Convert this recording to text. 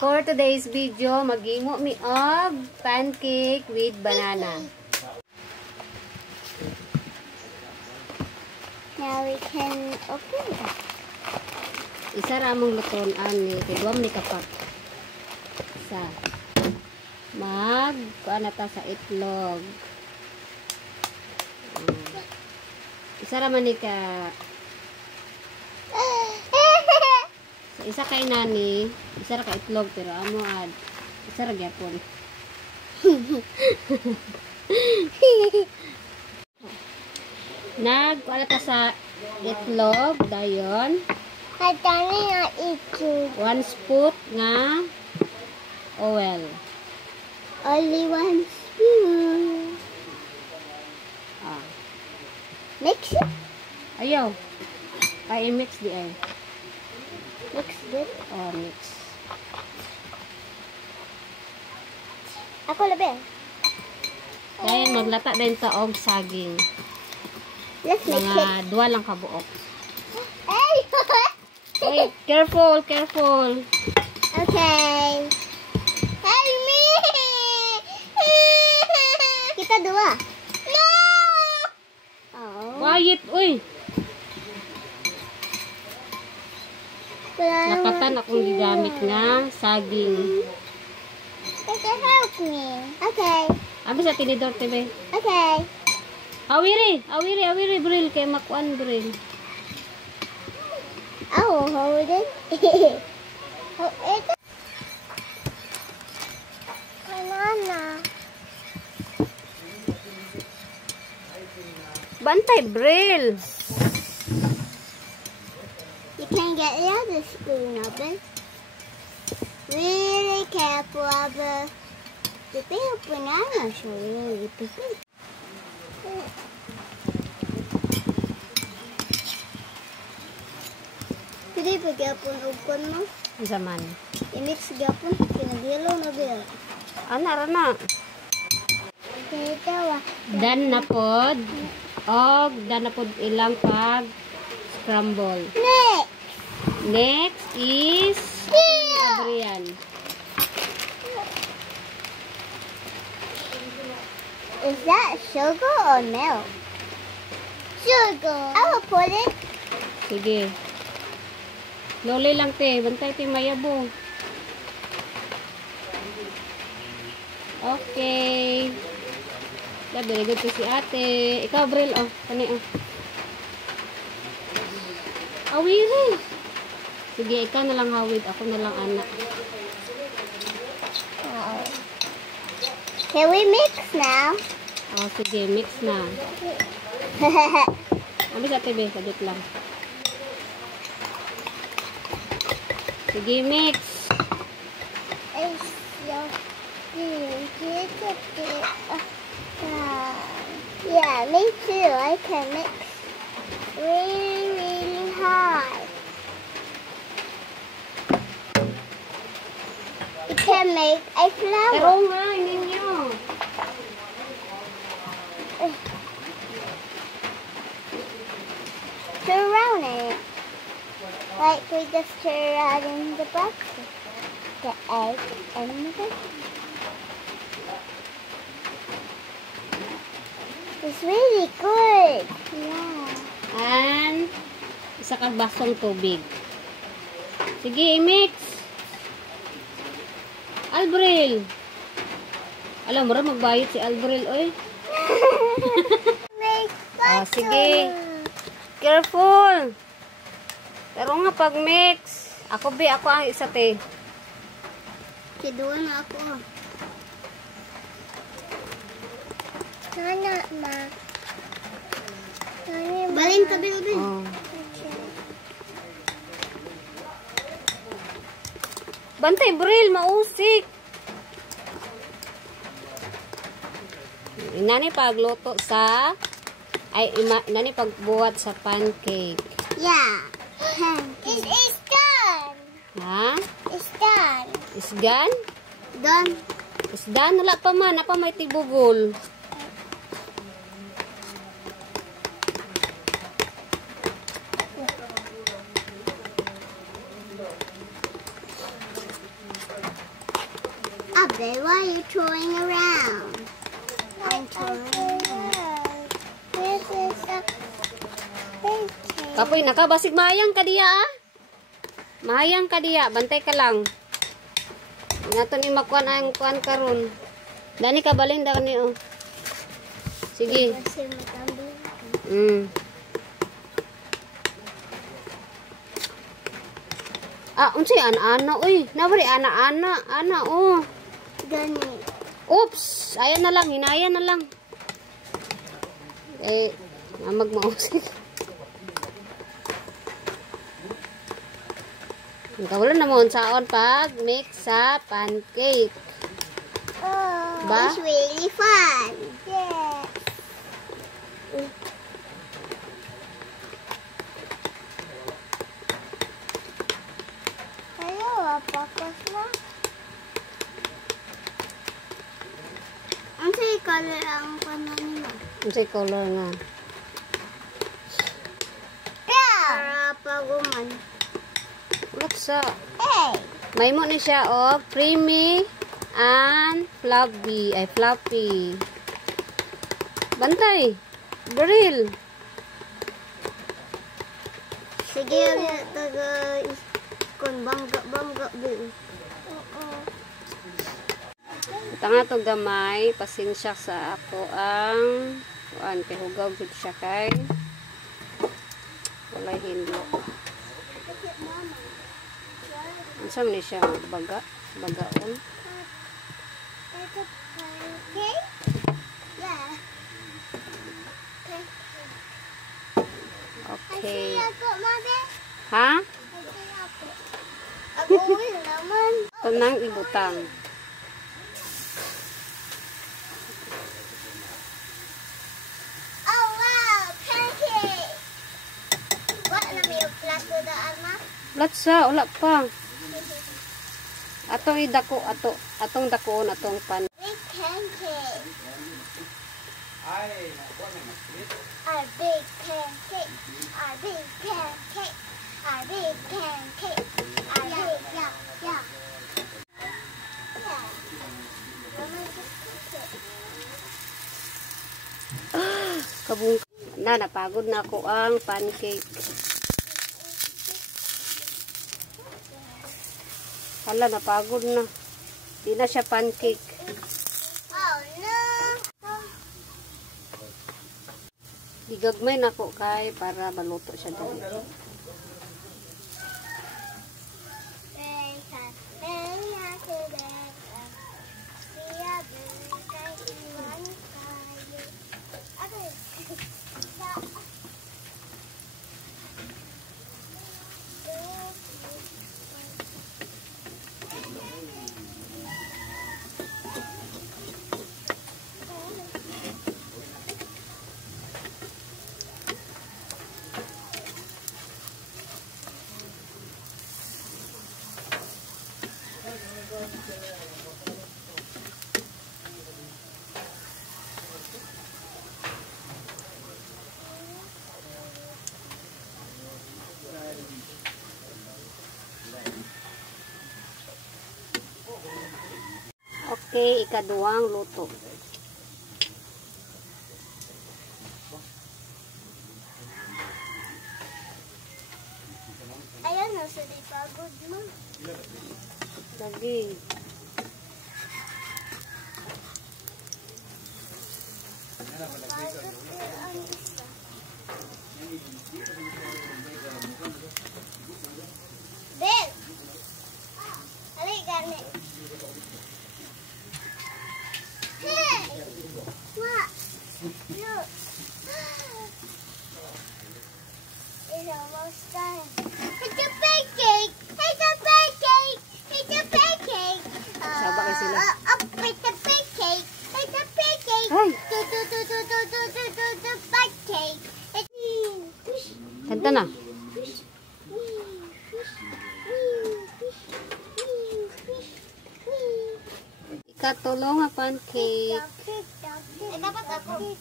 For today's video, mag-imo mi og pancake with banana. Now we can open it. Isa ra mong luton ani, tigwam ni kapak. Isa. Kuan ta sa itlog. Isa ra man ni ka. So, isa kay nani, isa ra ka itlog pero amo ad. Isa ra gyapon. Kuan ta sa itlog dayon. Katani na itlog. 1 spoon nga oil. Only 1 spoon. Mix it. Ayaw. Ay, mix di ay. Mix it. Mix. Ako labi. Dahil maglata din ta og saging. Let's mix it. Mga 2 lang kabuok. Hey! Wait, careful, careful. Okay. Help me! Kita dua. No! Oh. Quiet, uy. Nakatan akong gigamit nga saging. Help me. Okay. Abi sa tinidor, tebe. Okay. Awiri, Bril. Kay makuan, Bril. I will hold it. Hold it. Banana. Bantay, Bril. You can get the other spoon of it. Really careful of the big banana. So really big. Pwede pa gyapon og kon mo. Isa man. I-mix gyapon kinagilo na bil. Ana ra na. Dito wa. Dan na pod. Og dan na pod ilang pag scramble. Next is Adrian. Is that sugar or milk? Sugar. I will put it. Sige. Loli lang te, bantay te mayabo. Okay. Very good to si ate. Ikaw, Bril, kani, Awiri. Sige, ikaw na lang hawid. Ako na lang anak. Can we mix now? Sige, mix na. Abi sa TV, sadit lang. Sige, mix. Yeah, me too. I can mix really, really hard. You can make a flower. Pero nga, ninyo. Turn around it. Like we just turn around in the box. The egg and the It's really good. Yeah. And isa kang basong tubig. Sige, i-mix. Albril. Alam mo rin, magbayot si Albril, oy. Sige. Careful. Pero nga pag-mix. Ako ang isa te. Kiduwa na ako. Sana, ma. Balin tabi ulit. Bantay, Bril, mausik. Nani pagluto sa nani pagbuhat sa pancake. Yeah. It's done. Ha? It's done. Is gone? Done. Is done? Wala pa man. Apa may tibugol? Then why are you throwing around? I'm throwing around. This is a pancake. Kapoy, nakabasig mahayang ka diya ah. Mahayang ka diya, bantay ka lang. Nato ni makuan ang kuan karon. Dani ka balin da kani oh. Sige. Kasi matambling. Ah, unsay ana-ana oy. Nabari ana oh. Gani. Oops, ayan na lang, hinaya na lang. Magmausik. Wala na mo saon pag mix sa pancake. Oh, Ba? it's really fun. Yeah. Hello, focus na. Ang say color ang panon mo. Unsay color nga? Yeah. Para paguman. What's up? Hey. May mo ni siya oh, creamy and fluffy. Ay, fluffy. Bantay. Grill. Sige, taga kun bangga buo. Tanga to gamay, pasensya sa ako ang kuan kay hugaw gid siya kay walay hinlo. Unsa man ni siya bagaon? It's a pancake? Yeah. Okay. Ako, Mami. Ha? Ako uwi naman. Tunang ibutang. Oh, wow! Pancake! What na may plato daan, Ma? Latsa, wala pa. Atong idako atong dakoon atong pan. Big pancake. Our big pancake. Our big pancake. Our big pancake. Our big, yeah. Yeah. Mama, just cook it. Kabung na napagod na ako ang pancake. Hala, napagod na. Di na siya pancake. Oh, no. Igagmay na ko kay para maluto siya dali. Okay, ikaduhang luto. Ayan na, sa di pagod mo. Lagi. Ben! Alay, gani. Hey! What? Look. It's almost done. It's a pancake! It's a pancake! It's a pancake! Saba kay sila. It's a pancake! It's a pancake! Ay. The pancake! Kanta na. Ikatulong nga pancake. Dapat ako.